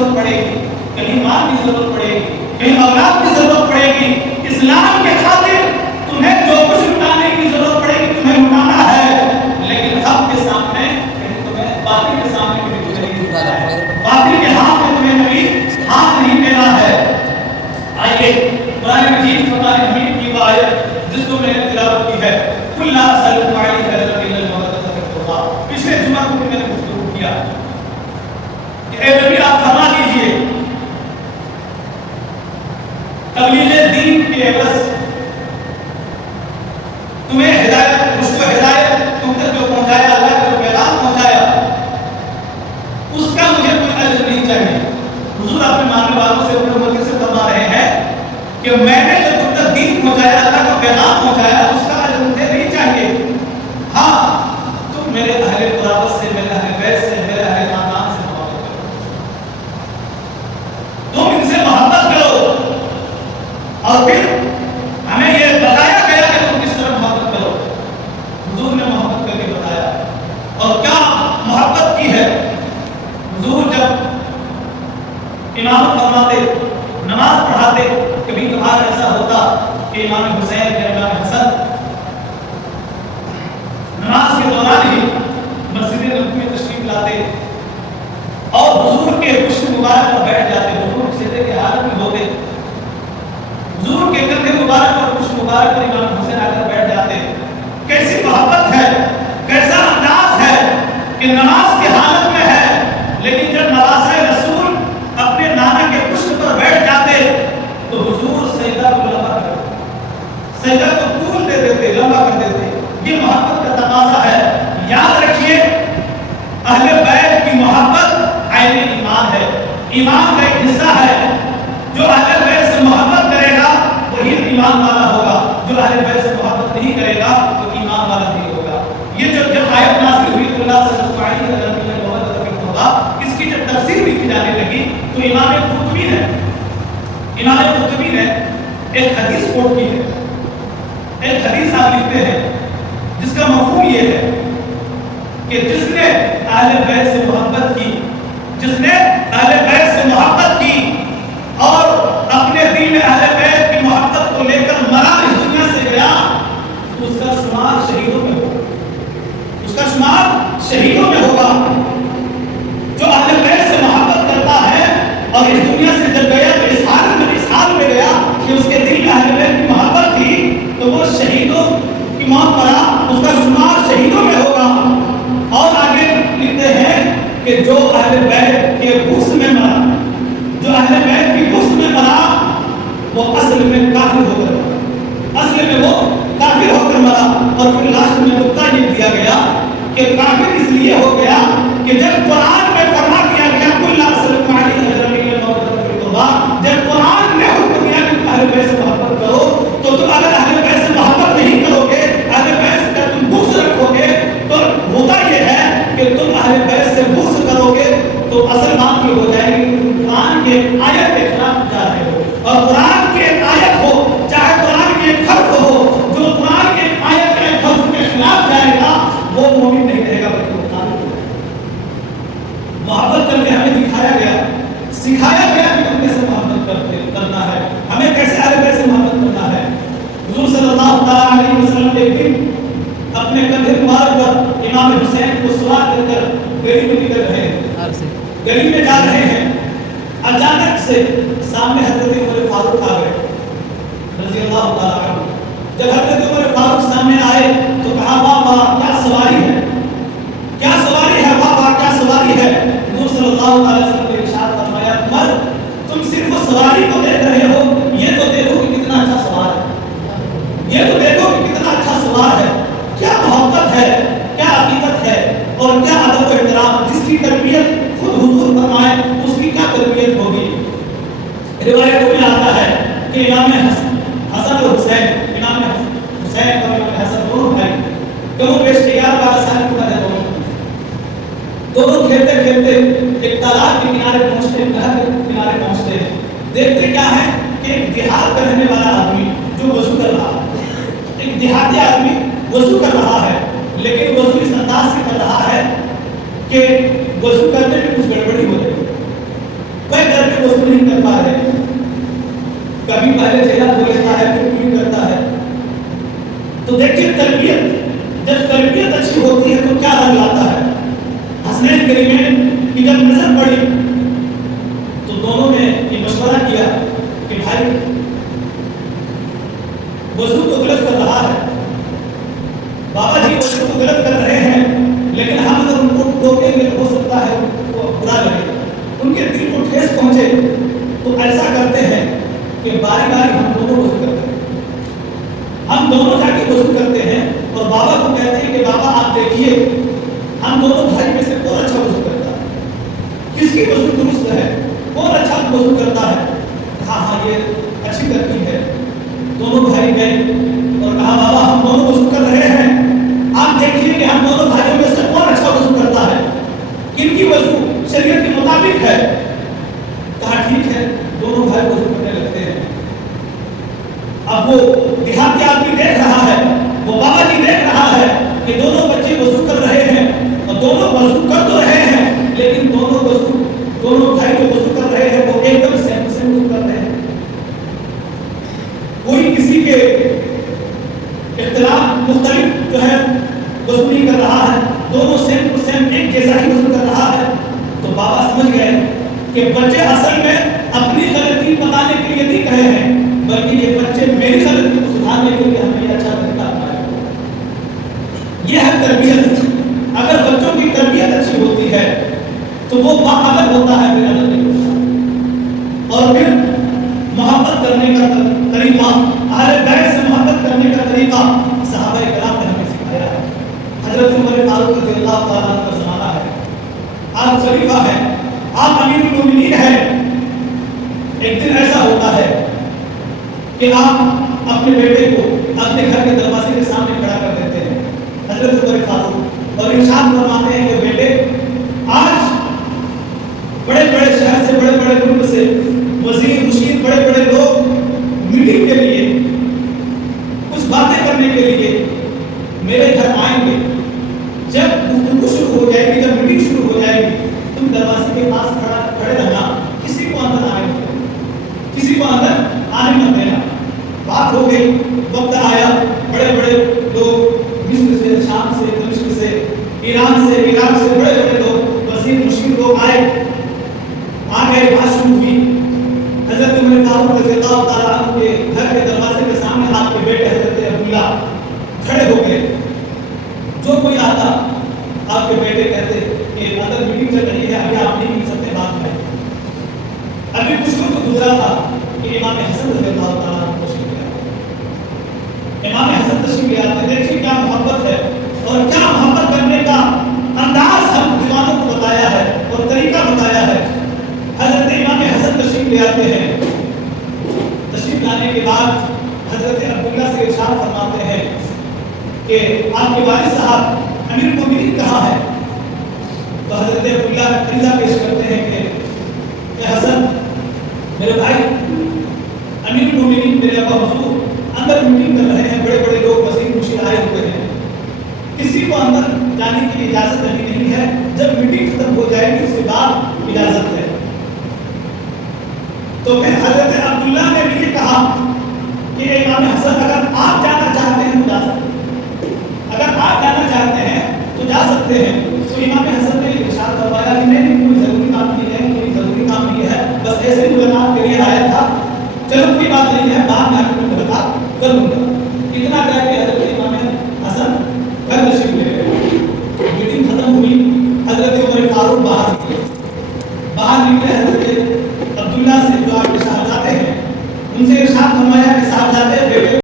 ضرورت پڑے گی، کہیں مال کی ضرورت پڑے گی، کہیں اولاد کی ضرورت پڑے گی، اسلام کے خاطر تمہیں جو کچھ لٹانے کی ضرورت پڑے گی تمہیں لٹانا ہے، لیکن حق کے سامنے تمہیں باطل کے سامنے کبھی کچھ نہیں دینا ہے، باطل کے ہاتھ میں تمہیں کبھی ہاتھ نہیں دینا ہے۔ آئیے قرآن مجید فرقان حمید کی وہ آیت جس کو میں نے تلاوت کی ہے، قُلْ لَا أَسْأَلُكُمْ عَلَيْهِ أَجْرًا إِلَّا الْمَوَدَّةَ فِي الْقُرْبَىٰ۔ پچھلے جمعہ کو بھی میں نے گفتگو کیا کہ اے نبی آپ فرما دیجئے تبلیغ دین کے عوض تمہیں ہدایت، مجھ کو ہدایت تم تک جو پہنچایا، اللہ کا جو پیغام پہنچایا، اس کا مجھے کوئی اجر نہیں چاہیے۔ حضور اپنے ماننے والوں سے، اپنے امتی سے فرما رہے ہیں کہ میں نے جو تم تک دین پہنچایا، اللہ کا پیغام پہنچایا، اس کا اجر مجھے نہیں چاہیے۔ ہاں تم میرے اہل قرابت سے، میرے اہل بیت سے، میرے اہل خاندان سے محبت کرو، تم ان سے محبت کرو، اور پھر ہمیں یہ بتایا گیا کہ تم کس طرح محبت کرو۔ حضور نے محبت کر کے بتایا، اور کیا محبت کی ہے۔ حضور جب امامت فرماتے، نماز پڑھاتے، کبھی کبھار ایسا ہوتا کہ امام حسین یا امام حسن نماز کے دوران ہی مسجد نبوی میں تشریف لاتے اور حضور کے پشت مبارک پر بیٹھ جاتے، حضور سجدے کی حالت میں ہوتے، حضور کے کندھے مبارک پر، پشت مبارک پر امام حسین آ کر بیٹھ جاتے۔ کیسی محبت ہے، کیسا انداز ہے کہ نماز کی حالت میں ہے، لیکن جب نواسۂ رسول اپنے نانا کے پشت پر بیٹھ جاتے تو حضور سجدہ کو لمبا کر دیتے، سجدہ کو طول دے دیتے، لمبا کر دیتے۔ یہ محبت کا تقاضا ہے۔ یاد رکھیے اہل بیت کی محبت عین ایمان ہے، ایمان کا ایک حصہ ہے۔ جو اہل بیت سے محبت کرے گا وہی ایمان والا ہوگا، جو اہل بیت سے محبت نہیں کرے گا وہ ایمان والا نہیں ہوگا۔ یہ جب آیت نازل ہوئی تو اللہ صلی اللہ علیہ وسلم اس کی جب تفسیر لکھی جانے لگی تو امام قرطبی نے ایک حدیث کوٹ کی ہے، ایک حدیث آپ لکھتے ہیں جس کا مفہوم یہ ہے کہ جس نے اہل بیت سے محبت کی، جس نے اہل بیت سے محبت کی اور اپنے دل میں اہل بیت کی محبت کو لے کر مرا، اس دنیا سے گیا، تو اس کا شمار شہیدوں میں ہوگا، اس کا شمار شہیدوں میں ہوگا۔ جو اہل بیت سے محبت کرتا ہے اور اس دنیا سے جب گیا تو اس حال میں گیا کہ اس کے دل میں اہل بیت کی محبت تھی، تو وہ شہیدوں کی موت پڑا، اس کا شمار شہیدوں میں ہوگا۔ اور آگے لکھتے ہیں کہ جو اہل بیت کے بغض میں مرا، جو اہل بیت کی بغض میں مرا، وہ اصل میں کافر ہو کر مرا، اصل میں وہ کافر ہو کر مرا۔ اور پھر لاسٹ میں نقطہ یہ دیا گیا کہ کافر اس لیے ہو گیا کہ جب قرآن میں فرما دیا گیا قُلْ لَا أَسْأَلُكُمْ عَلَيْهِ أَجْرًا إِلَّا الْمَوَدَّةَ فِي الْقُرْبَىٰ، جب قرآن نے حکم دیا کہ اہل بیت سے محبت کرو، تو تم اگر اہل بیت سے محبت نہیں کرو گے، اہل بیت سے تم بغض رکھو گے، تو ہوتا یہ ہے کہ تم اہل بیت سے بغض کرو گے تو اصل بات یہ ہو جائے گی قرآن کے آیت کے خلاف جا رہے ہو، اور قرآن کی ایک آیت ہو، چاہے قرآن کی ایک حرف ہو، جو قرآن کے آیت کے حرف کے خلاف جائے گا وہ مومن نہیں رہے گا بلکہ وہ کافر ہوگا۔ محبت کر کے ہمیں دکھایا گیا، سکھایا گیا کہ ہم کیسے محبت کرنا ہے، ہمیں کیسے اہل بیت سے محبت کرنا ہے۔ حضور صلی اللہ علیہ وسلم ایک دن اپنے کندھے مبارک پر امام حسین کو سوار کر کر گلی میں نکل رہے ہیں، گلی میں جا رہے ہیں، اچانک سے سامنے حضرت عمر فاروق آ گئے رضی اللہ تعالیٰ عنہ۔ جب حضرت عمر فاروق سامنے آئے تو کہا واہ واہ کیا سواری ہے، کیا سواری ہے، واہ واہ کیا سواری ہے۔ حضور صلی اللہ علیہ وسلم نے ارشاد فرمایا عمر تم صرف وہ سواری کو دیکھ رہے ہو، یہ تو دیکھو کہ کتنا اچھا سوار ہے، یہ تو دیکھو کہ کتنا اچھا سوار ہے۔ کیا محبت ہے، کیا عقیدت ہے، اور کیا ادب و احترام، جس کی تربیت خود حضور فرمائے اس کی کیا تربیت ہوگی۔ روایتوں میں آتا ہے کہ امام حسن اور حسین، امام حسین اور امام حسن دونوں بھائی، دونوں بیش 11-12 سال کی عمر ہے، دونوں کھیلتے کھیلتے ایک تالاب کے کنارے پہنچتے ہیں، نہر کے کنارے پہنچتے ہیں۔ دیکھتے کیا ہے کہ ایک دیہات کا رہنے والا آدمی جو وضو کر رہا ہے، ایک دیہاتی آدمی وضو کر رہا ہے، لیکن وضو اس انداز سے کر رہا ہے کہ وضو کرنے میں کچھ گڑبڑی ہو رہی ہے، وہ گھر پہ وصول نہیں کر پا رہے ہیں. کبھی پہلے چہرہ دھو لیتا ہے پھر کلی کرتا ہے. تو دیکھیے تربیت، جب تربیت اچھی ہوتی ہے تو کیا رنگ لاتا ہے. حسنین کریمین کی جب نظر پڑی تو دونوں نے یہ مشورہ کیا کہ بھائی وضو تو غلط کر رہا ہے، بابا جی وضو تو غلط کر رہے ہیں، لیکن ہم اگر ان کو روکیں گے ہو سکتا ہے ان کو برا لگے، ان کے دل کو ٹھیس پہنچے. تو ایسا کرتے ہیں کہ باری باری ہم دونوں وضو کرتے ہیں، ہم دونوں جا کے وضو کرتے ہیں اور بابا کو کہتے ہیں کہ بابا آپ دیکھیے ہم دونوں بھائی میں سے کون اچھا وضو کرتا ہے، کس کی وضو درست ہے، کون اچھا وضو کرتا ہے. ہاں ہاں یہ اچھی ترکیب ہے. دونوں بھائی گئے اور کہا بابا ہم دونوں وضو کر رہے ہیں، آپ دیکھیے کہ ہم دونوں بھائیوں میں سے کون اچھا وضو کرتا ہے، کن کی وضو شریعت کے مطابق ہے. کہا ٹھیک ہے. دونوں بھائی وضو کرنے لگتے ہیں. اب وہ دیہاتی آدمی دیکھ رہا ہے، وہ بابا جی دیکھ رہا ہے کہ دونوں بچے وضو کر رہے ہیں اور دونوں وضو کر تو رہے ہیں لیکن دونوں بھائی جو وضو کر رہے ہیں وہ ایک دم سیم وضو کر رہے ہیں. کوئی کسی کے اختلاف مختلف جو ہے وضو نہیں کر رہا ہے، دونوں سیم ٹو سیم ایک جیسا ہی وضو کر رہا ہے. تو بابا سمجھ گئے کہ بچے اصل میں اپنی غلطی بتانے کے لیے نہیں کہے ہیں بلکہ یہ بچے میری غلطی کو سدھارنے کے لیے ہمیں یہ اچھا طریقہ اپنایا. یہ ہے تربیت. اگر بچوں کی تربیت اچھی ہوتی ہے تو وہ باادب ہوتا ہے، پھر ادب نہیں ہوتا. اور پھر محبت کرنے کا طریقہ، اہل بیت سے محبت کرنے کا طریقہ صحابہ کرام نے ہمیں سکھایا ہے. حضرت عمر فاروق رضی اللہ تعالیٰ عنہ کا زمانہ ہے، آپ خلیفہ ہیں، آپ امیر المومنین ہیں. ایک دن ایسا ہوتا ہے کہ آپ اپنے بیٹے کو اپنے گھر کے دروازے کے سامنے کھڑا کر دیتے ہیں حضرت عمر فاروق، اور ارشاد فرماتے ہیں کہ بیٹے آج بڑے بڑے شہر سے، بڑے بڑے ملک سے وزیر مشیر بڑے بڑے لوگ میٹنگ کے لیے، کچھ باتیں کرنے کے لیے میرے گھر آئیں گے. جب گفتگو شروع ہو جائے گی، جب میٹنگ شروع ہو جائے گی، تم دروازے کے پاس کھڑے رہنا، کسی کو اندر آنے مت دینا، کسی کو اندر آنے مت دینا. بات ہو گئی، وقت آیا، بڑے بڑے لوگ مصر سے، شام سے، دمشق سے، ایران سے، عراق سے بڑے بڑے لوگ وزیر مشیر لوگ آئے، آ گئے، بات شروع ہوئی. حضرت عمر فاروق رضی اللہ تعالیٰ عنہ کے گھر کے دروازے کے سامنے آپ کے بیٹے حضرت عبداللہ کھڑے ہو گئے. جو کوئی آتا آپ کے بیٹے کہتے کہ اگر میٹنگ چل رہی ہے ابھی آپ نہیں مل سکتے، بات کریں. ابھی کچھ وقت گزرا تھا کہ امام حسن رضی اللہ تعالیٰ عنہ تشریف لے آتے. امام حسن تشریف لے آتے. دیکھیے کیا محبت ہے اور کیا محبت کرنے کا انداز ہم دیوانوں کو بتایا ہے اور طریقہ بتایا ہے. حضرت امام حسن تشریف لے آتے ہیں. تشریف لانے کے بعد حضرت عبداللہ سے ارشاد فرماتے ہیں کہ آپ کے والد صاحب امیر المومنین کہاں ہے. تو حضرت عبداللہ عریضہ پیش کرتے ہیں کہ حسن میرے بھائی، امیر المومنین میرے ابا حضور اندر میٹنگ کر رہے ہیں، بڑے بڑے لوگ وزیر مشیر آئے ہوئے ہیں، کسی کو اندر جانے کی اجازت ابھی نہیں ہے، جب میٹنگ ختم ہو جائے گی اس کے بعد اجازت ہے. تو پھر حضرت عبداللہ نے بھی یہ کہا کہ امام حسن اگر آپ جانا چاہتے ہیں تو جا سکتے ہیں، اگر آپ جانا چاہتے ہیں تو جا سکتے ہیں. تو امام حسن نے ارشاد فرمایا کہ نہیں کوئی ضروری کام نہیں ہے، کوئی ضروری کام نہیں ہے، بس ایسے ہی ملاقات کے لیے آیا تھا، چلو کوئی بات نہیں ہے، بعد میں آ کے ملاقات کر لوں گا. اتنا کہہ کے حضرت امام حسن گھر تشریف لے گئے. میٹنگ ختم ہوئی، حضرت عمر فاروق باہر نکلے. حضرت عبداللہ سے جو آپ کے صاحبزادے ہیں ان سے ارشاد فرمایا کہ